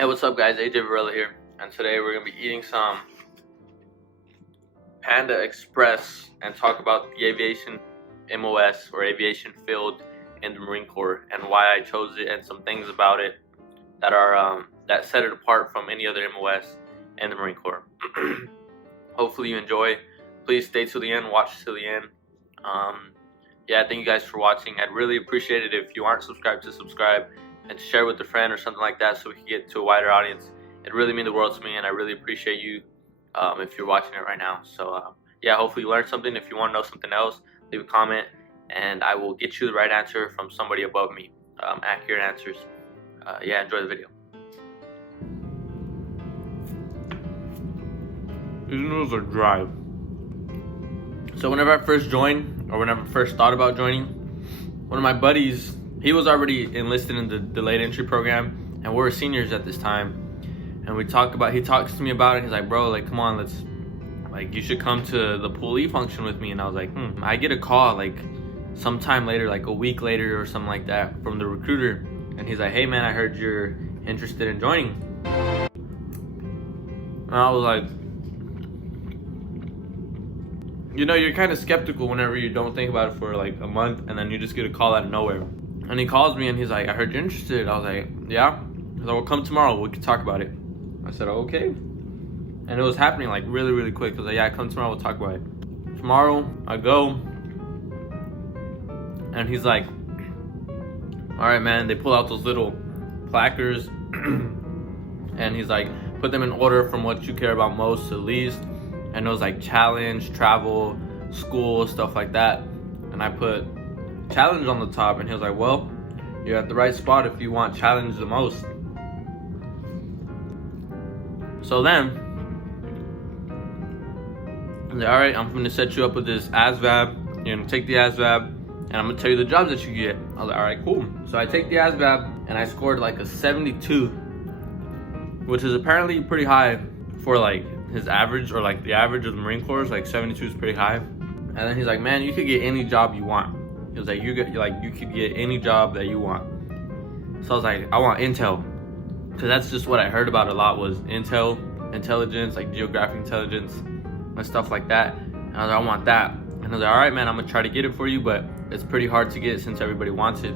Hey, what's up guys, AJ Varela here, and today we're going to be eating some Panda Express and talk about the aviation MOS or aviation field in the Marine Corps and why I chose it and some things about it that are that set it apart from any other MOS in the Marine Corps. Hopefully you enjoy. Please stay till the end, watch till the end. Yeah, thank you guys for watching. I'd really appreciate it if you aren't subscribed to subscribe and share with a friend or something like that so we can get to a wider audience. It really means the world to me, and I really appreciate you if you're watching it right now. So yeah, hopefully you learned something. If you want to know something else, leave a comment and I will get you the right answer from somebody above me. Accurate answers. Yeah, enjoy the video. These noodles are dry. So whenever I first joined, or whenever I first thought about joining, one of my buddies, he was already enlisted in the delayed entry program, and we were seniors at this time. And he talks to me about it. He's like, bro, like, come on, you should come to the pool E function with me. And I was like, I get a call like sometime later, like a week later or something like that, from the recruiter. And he's like, hey man, I heard you're interested in joining. And I was like, you know, you're kind of skeptical whenever you don't think about it for like a month and then you just get a call out of nowhere. And he calls me and he's like, I heard you're interested. I was like, yeah. He's like, well, come tomorrow, we can talk about it. I said, okay. And it was happening like really, really quick. I was like, yeah, come tomorrow, we'll talk about it. Tomorrow, I go. And he's like, all right, man. They pull out those little placards. And he's like, put them in order from what you care about most to least. And it was like challenge, travel, school, stuff like that. And I put challenge on the top, and he was like, well, you're at the right spot if you want challenge the most. So then I was like, all right, I'm gonna set you up with this ASVAB. You're gonna take the ASVAB and I'm gonna tell you the jobs that you get. I was like, all right, cool. So I take the ASVAB and I scored like a 72, which is apparently pretty high for like his average, or like the average of the Marine Corps. Like 72 is pretty high. And then he's like, man, you could get any job you want. He was like, you could get any job that you want. So I was like, I want intel, because that's just what I heard about a lot, was intel, intelligence, like geographic intelligence and stuff like that. And I was like, I want that. And I was like, all right, man, I'm gonna try to get it for you, but it's pretty hard to get since everybody wants it.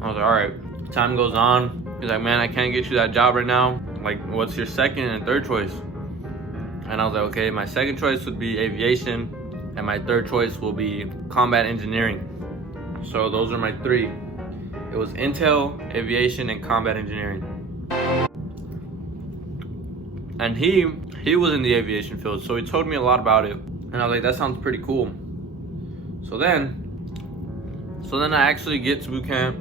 I was like, all right. Time goes on. He's like, man, I can't get you that job right now. Like, what's your second and third choice? And I was like, okay, my second choice would be aviation, and my third choice will be combat engineering. So those are my three. It was intel, aviation, and combat engineering. And he was in the aviation field, so he told me a lot about it. And I was like, that sounds pretty cool. So then I actually get to boot camp,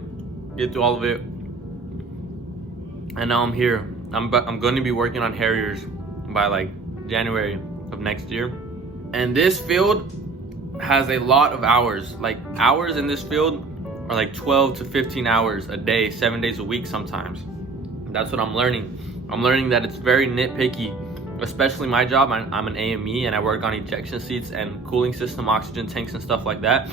get through all of it, and now I'm here. I'm going to be working on Harriers by like January of next year. And this field has a lot of hours. Like, hours in this field are like 12 to 15 hours a day, 7 days a week sometimes. That's what I'm learning. I'm learning that it's very nitpicky, especially my job. I'm an AME and I work on ejection seats and cooling system, oxygen tanks and stuff like that.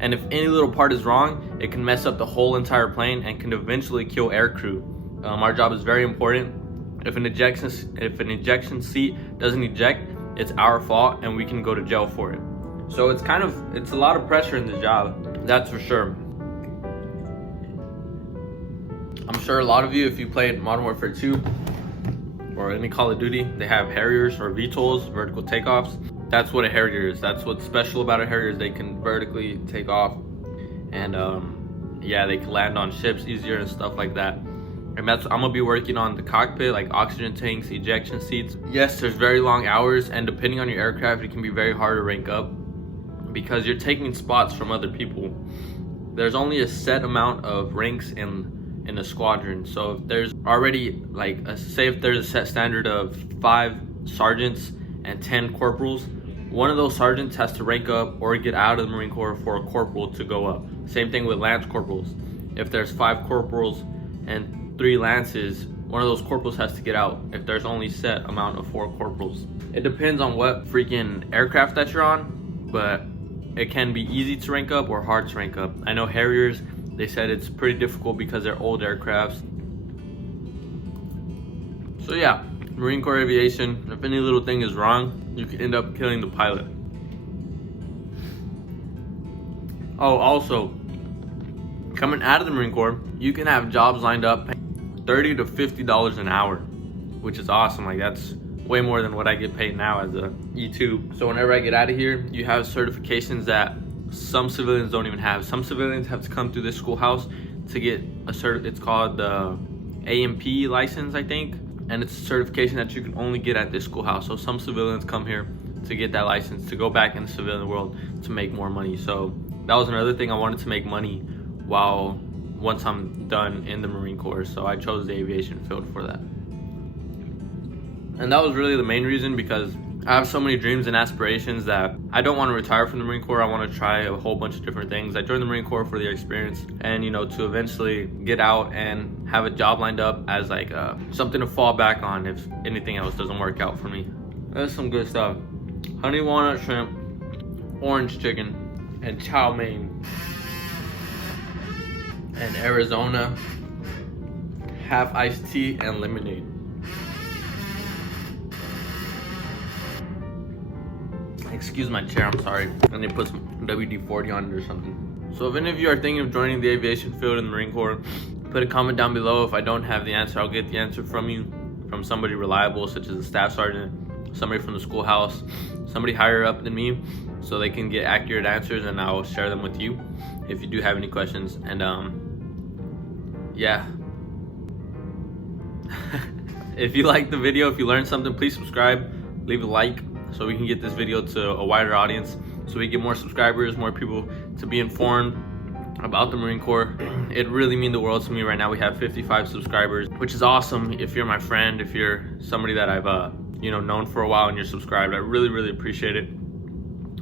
And if any little part is wrong, it can mess up the whole entire plane and can eventually kill aircrew. Our job is very important. If an ejection seat doesn't eject, it's our fault and we can go to jail for it. So it's a lot of pressure in this job, that's for sure. I'm sure a lot of you, if you played Modern Warfare 2 or any Call of Duty, they have Harriers or VTOLs, vertical takeoffs. That's what a Harrier is. That's what's special about a Harrier, is they can vertically take off, and yeah, they can land on ships easier and stuff like that. And I'm gonna be working on the cockpit, like oxygen tanks, ejection seats. Yes, there's very long hours, and depending on your aircraft, it can be very hard to rank up because you're taking spots from other people. There's only a set amount of ranks in a squadron. So if there's already like say if there's a set standard of 5 sergeants and 10 corporals, one of those sergeants has to rank up or get out of the Marine Corps for a corporal to go up. Same thing with lance corporals. If there's 5 corporals and 3 lances, one of those corporals has to get out if there's only set amount of 4 corporals. It depends on what freaking aircraft that you're on, but it can be easy to rank up or hard to rank up. I know Harriers, they said it's pretty difficult because they're old aircrafts. So yeah, Marine Corps aviation, if any little thing is wrong, you can end up killing the pilot. Oh, also, coming out of the Marine Corps, you can have jobs lined up $30 to $50 an hour, which is awesome. Like, that's way more than what I get paid now as a E2. So whenever I get out of here, you have certifications that some civilians don't even have. Some civilians have to come through this schoolhouse to get a it's called the AMP license, I think, and it's a certification that you can only get at this schoolhouse. So some civilians come here to get that license to go back in the civilian world to make more money. So that was another thing. I wanted to make money once I'm done in the Marine Corps, so I chose the aviation field for that. And that was really the main reason, because I have so many dreams and aspirations that I don't want to retire from the Marine Corps. I want to try a whole bunch of different things. I joined the Marine Corps for the experience and, you know, to eventually get out and have a job lined up as like something to fall back on if anything else doesn't work out for me. That's some good stuff. Honey walnut shrimp, orange chicken, and chow mein. And Arizona, half iced tea and lemonade. Excuse my chair, I'm sorry. I need to put some WD-40 on it or something. So if any of you are thinking of joining the aviation field in the Marine Corps, put a comment down below. If I don't have the answer, I'll get the answer from you, from somebody reliable, such as a staff sergeant, somebody from the schoolhouse, somebody higher up than me, so they can get accurate answers, and I'll share them with you if you do have any questions. And yeah. If you liked the video, if you learned something, please subscribe, leave a like, so we can get this video to a wider audience, so we get more subscribers, more people to be informed about the Marine Corps. It really means the world to me. Right now we have 55 subscribers, which is awesome. If you're my friend, if you're somebody that I've known for a while and you're subscribed, I really appreciate it.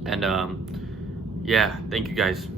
And yeah, thank you guys.